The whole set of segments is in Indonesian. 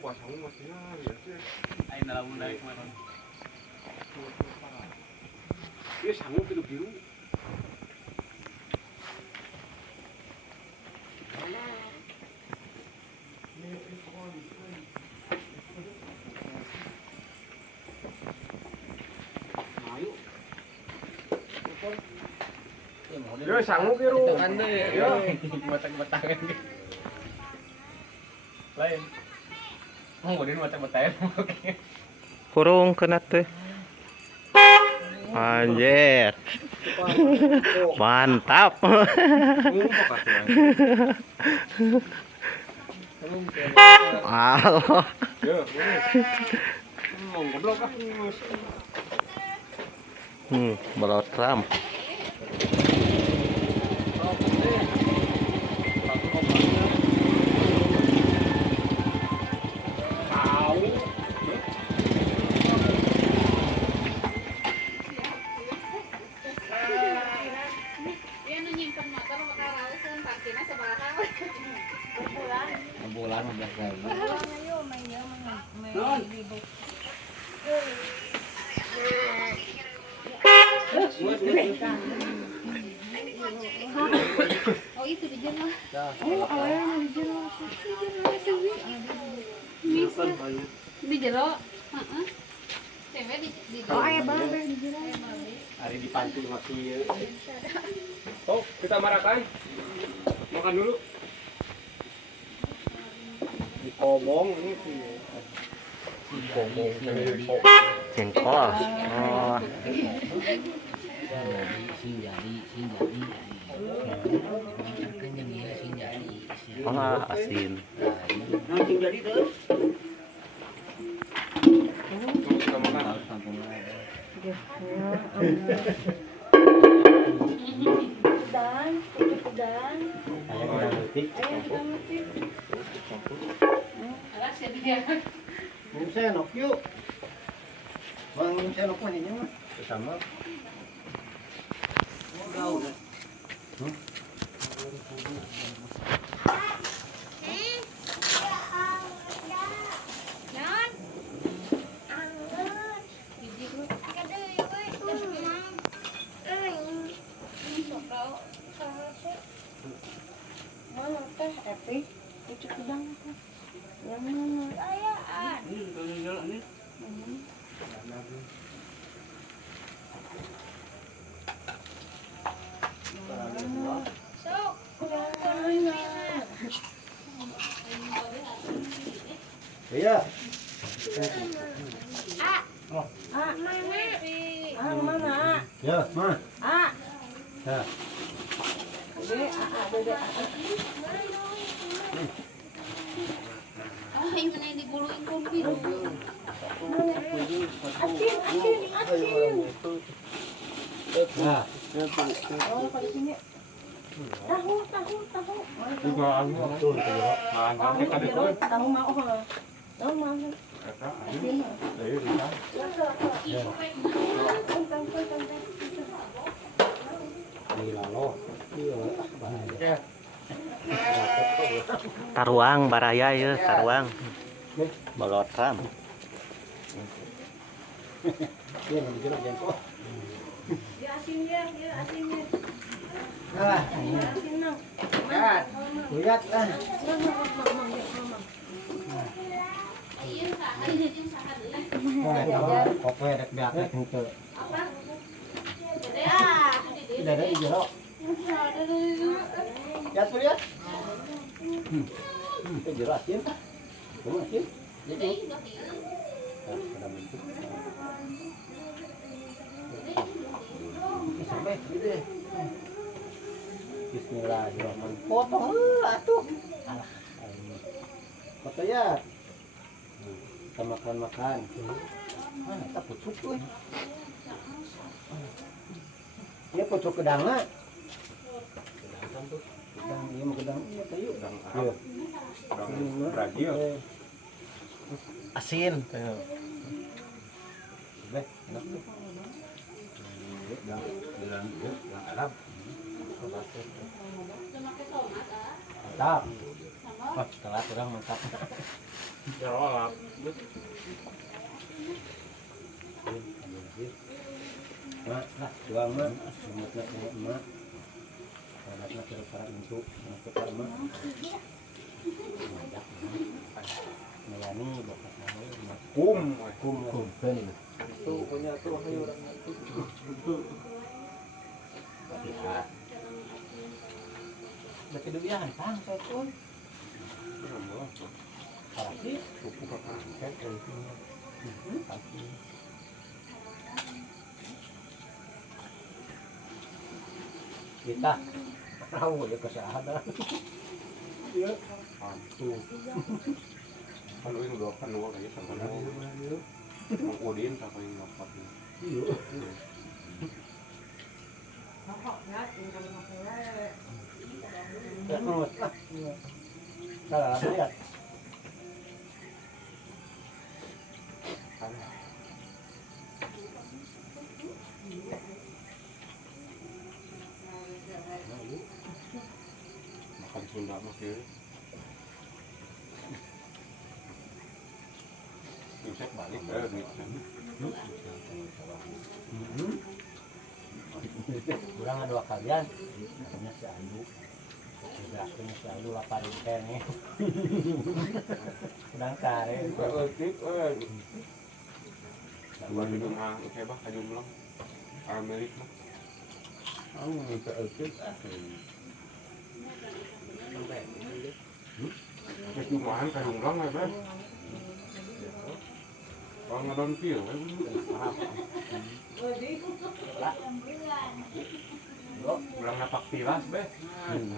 pasang masnya ya sih. Ayo dalam dari kemarin. Dia sanggup biru-biru. Yo sanggup biru. Tangan deh. Yo, batang-batangan gitu. Lain. Mau dia batang-batangan. Oke. Kurung kena teh. Anjir. Mantap. Allah. Yo, goblok ah. Balot ram. Bulan 15.000. Oh itu di jero. Oh awalnya di jero. Bisa. Di jero. Heeh. Cewek di Oh, aya babe di jero. Hari di panti masih. Oh, kita marakan. Makan dulu. Di kobong ini sih. Di kobong. Jengkol. Oh. Oh, asin. Kita makan. Pedan, pedan. Alas ya dia. Minum senok yuk. Bang minum senok mah ini mah. Sama. Mana teh epi? Cuci pedang teh. Yang mana? Ayaan. Ini kalau jalan nih. Sok. Iya. Mana? Ya, mah. Ah. Ya. Ah, yang mana diguluin kopi. Nah, Oh, pada sini. Tahu. Juga anu. betul itu ya. Makan kan itu. Tahu mau. Tahu mau. Eta ayo. Ayo bisa. Di lalo. Iya, bahaya. Taruang baraya ya, taruang. Balot ram. Iya, nggak bisa jengkol. Ya asinnya. Ah, Asin nang. lihat lah. Nah, kalau kopi rek biak rek henteu. Tidak ada di jero. Lihat tuh lihat. Itu jero asin. Kamu asin? Jadi. Nah, ada bentuk. Sampai gitu ya. Bismillahirrahmanirrahim. Potong atuh. Alah. Foto ya. Kita makan. Mana tak pucuk tuh. Dia pucuk kedanga. Kedang, iya mau kedang. Iya, tayu. Iya. Brazil. Asin. Beh, enak tuh. Yang Arab. Mantap. Wah, telat orang mantap. Jawab. Mak, lah, doang mak, sematnya sama emak. Anaknya terus untuk masuk ke emak. Ngajak melayani bapak tahu emak. Kum kan. Itu punya tuh ayo orang itu. Udah kedubian tang saya pun. Pasti buku kakak kan punya. Pasti. Kita tahu ya kesehatan. Iya. Hantu. Kan ini udah kan udah kayak sama Mang Udin sama yang dapat. Iya. Ya, ngut lah. Salah lihat. Makan Sunda mah kieu. Bisa balik gitu. Kurang ada dua kalian. Namanya si Ayu. Sudah punya si Ayu laparin kene. Kurang kare. Tik buat hidung kayak bah kajumlang. Amerik mah. Minta ekip Kejumaan kajumlang ya, Bang. Kalau ngadon pil, bilang napak tilas, Be.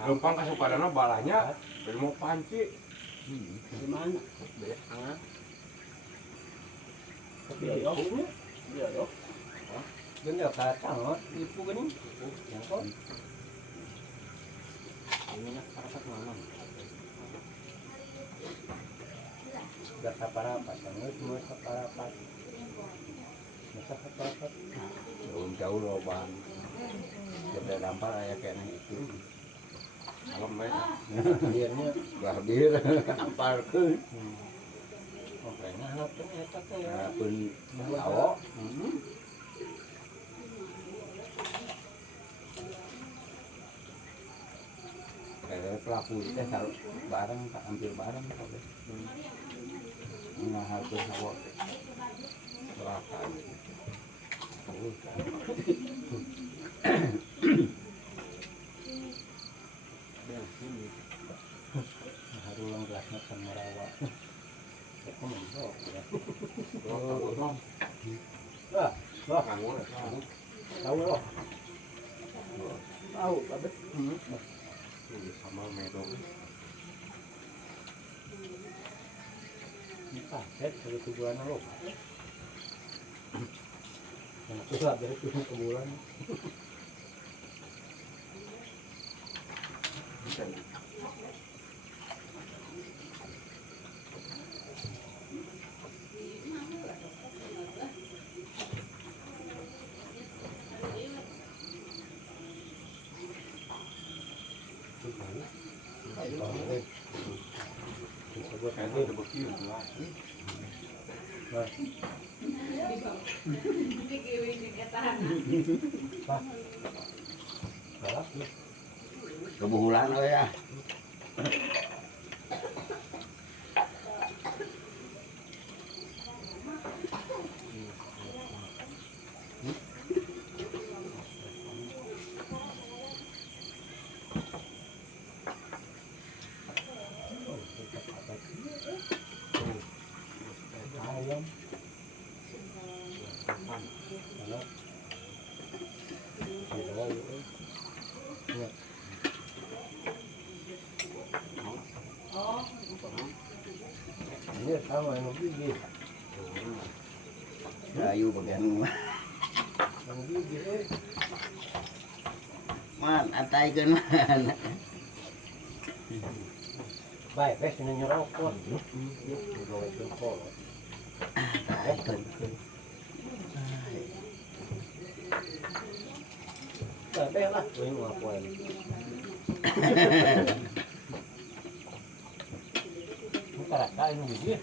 Gampang kasukadana balanya, dari mau panci. di mana? Hangat. Tapi dia punya. Dia dok. Dia kacang, oh, ibu gini. Yang kok? Ini nak parapat mana? Sudah saparapat, semua saparapat. Masa saparapat? Jauh loh, Bang. Sudah dampar kayak kayaknya itu. Alam baik. Biarnya Gak hadir, dampar ke. oh kayaknya anak ternyata tuh ya. Pun Awak. kayak pelaku itu taruh barang tak ambil barang tapi nggak harus awak berapa Harus ulang kelasnya sama rawa. Aku mendok ya. Wah, tahu loh. Tahu, babet. sama medok Paket dari tujuan lo. Yang itu lah dari tujuan ke bulan. kayaknya udah bekil lah Kebulan oh ya. Ayam. Ini sama yang gigi. Ayu bagian Yang gigi man atai kan man baik, bes ini nyerokot. Gawe jengkol. atai kan Baik lah, gue ngapain. Bukan rasa ini dia.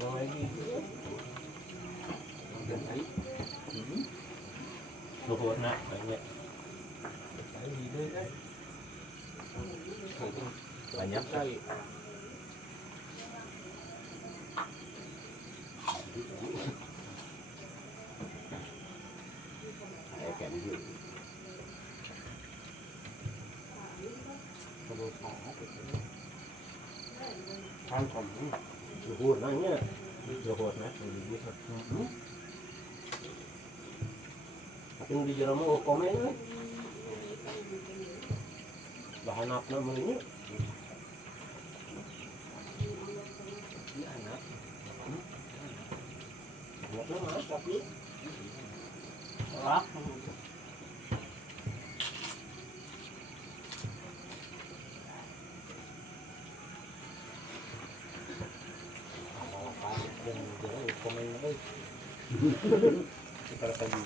Yang lagi. Luhur nak banyak. Banyak kali. Ăn còn Luhur nanya. Luhur nak jadi tapi di dalam komen bahan apa namanya? Anak. Anak nama tapi rak. Kita tadi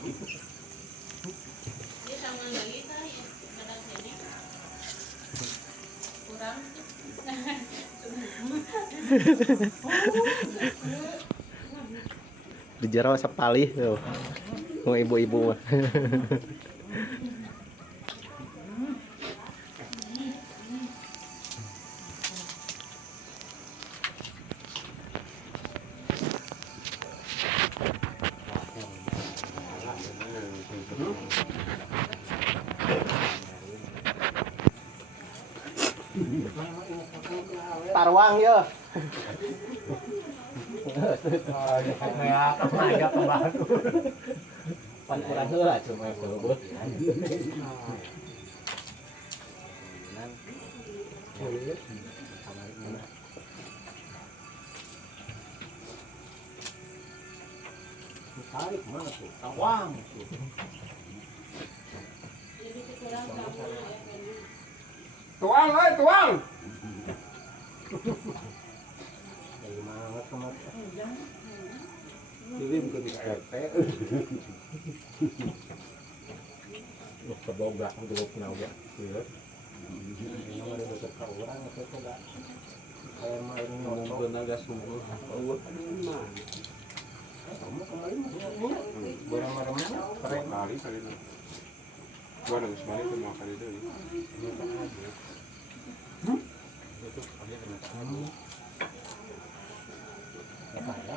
Dia sama lagi tadi kadang sini kurang Di jero sepalih tuh. Mau ibu-ibu mah. Tarwang ya. kayak kemana ke batu. Pan kurang heula cuma sebut. Tarik mana tuh? Tawang. jadi kurang kamu ya tuang ơi tuang Dari mana kemarin? kirim ke RT Lu keboga untuk naga. Iya. Yang ada dekat ke orang atau tidak? Kayak main nonton tenaga sumber kamu kemarin barang-barangnya keren kali kali itu gua ada sebenarnya cuma kali itu apa ya?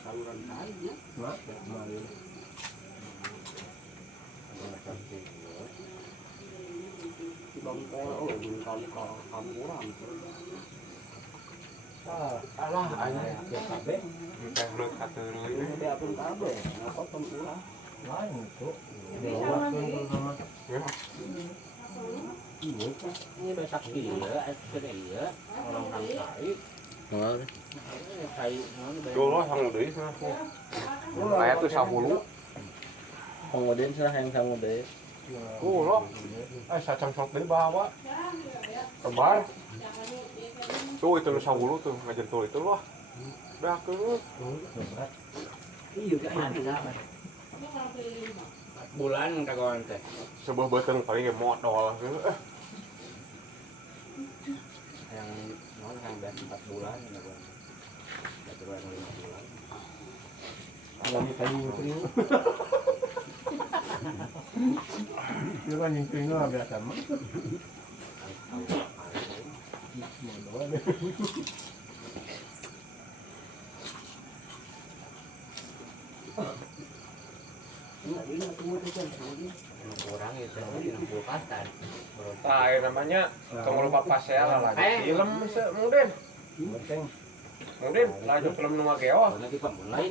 saluran kalinya Mak, kemarin si bang oh belum tahu kamu orang alah aja ya kabeh kita belum kata ini ini dia pun kabeh ngapa pun ulah lain itu dewa pun sama ini besak dia ya orang-orang kaya dulu sang udah itu kayak tuh sahulu Kemudian salah yang kamu deh. loh sacang sok dari bawah kebar tuh itu lu sahulu tuh ngajar tuh itu loh dah ke iya kan bulan kawan teh sebuah batang kali ya modal yang non yang udah 4 bulan ya kawan 4 bulan 5 bulan lagi kayu kering itu kan yang kering lah biasa mah kurang itu 60 pastan tai namanya tunggu lupa pas ya lah lagi film mungkin laju film nu ngageo lagi mulai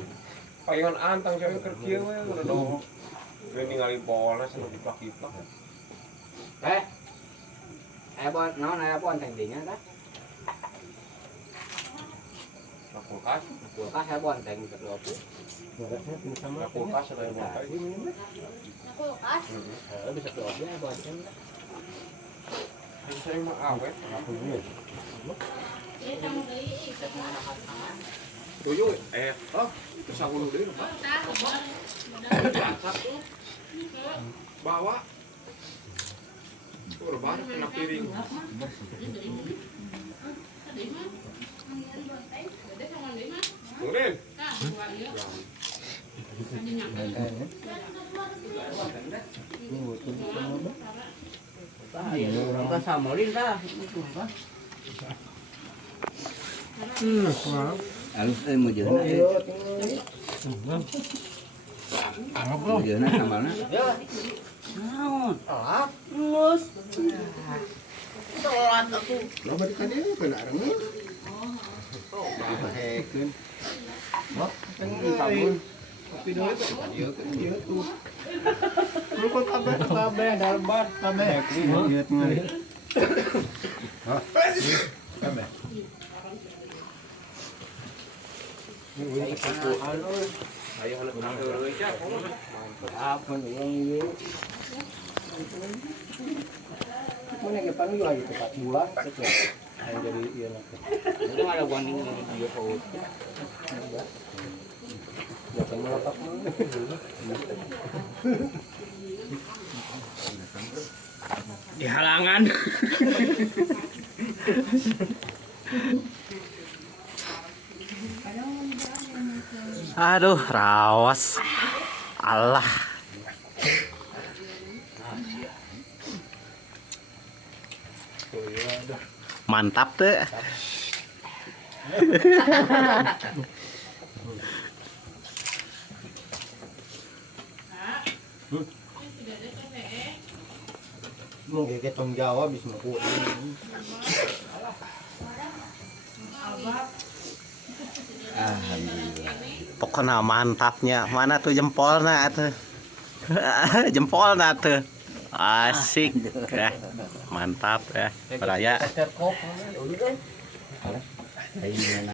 payangan antang cewek kerja we udah dong gue ningali bola sama diplak-diplak bon nó này bon thành đỉnh á đó kulkas. Kulkas ya buat kayak gitu loh. Ngaretnya pun sama Ada kulkas ada yang mau kayak gini. Kulkas. Bisa tuh ya buat kan. Bisa yang mau awet. aku ini. Dia sama beli. Tuyul itu sahulu deh, Pak. Bawa. Kurban kena piring. Nurin. Ini butuh sama. Kita samolin dah. Wah. Halus mau jeuna mau jeuna samalna naon Ngus. lo bari ka deui pun areng hekeun kopi deui teh ieu kan ieu tuh Lu kok kabeh dalbar kabeh. lihat ngali Kabeh. Ayo anak euy cak. Apa nih yang ini? Mana ke panu lagi ke 4 bulan setelah yang jadi ieu nanti. Itu ada banding dengan dia kau. Ya kan meletak mah. Di halangan. Aduh, rawas. Allah. Mantap tuh. Mau ke tong Jawa bisa mau. alhamdulillah Pokoknya mantapnya. Mana tuh jempolnya tuh? Jempolnya tuh. Asik. Mantap ya. Peraya. Cerkop. ayeuna